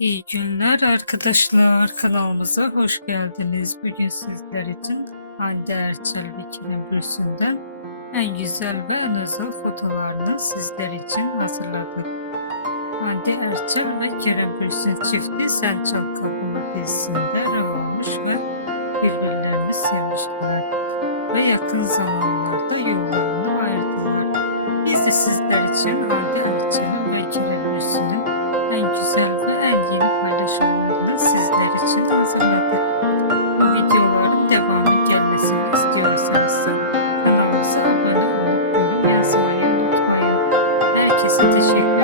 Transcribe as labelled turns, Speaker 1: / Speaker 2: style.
Speaker 1: İyi günler arkadaşlar kanalımıza hoş geldiniz. Bugün sizler için Hande Erçel Bikini Bürsü'nden en güzel ve en özel fotolarını sizler için hazırladık. Hande Erçel ve Kerem Bürsün çifti Sençal Kapımı dizisinde ev ve birbirlerini sevmişler ve yakın zamanda Teşekkür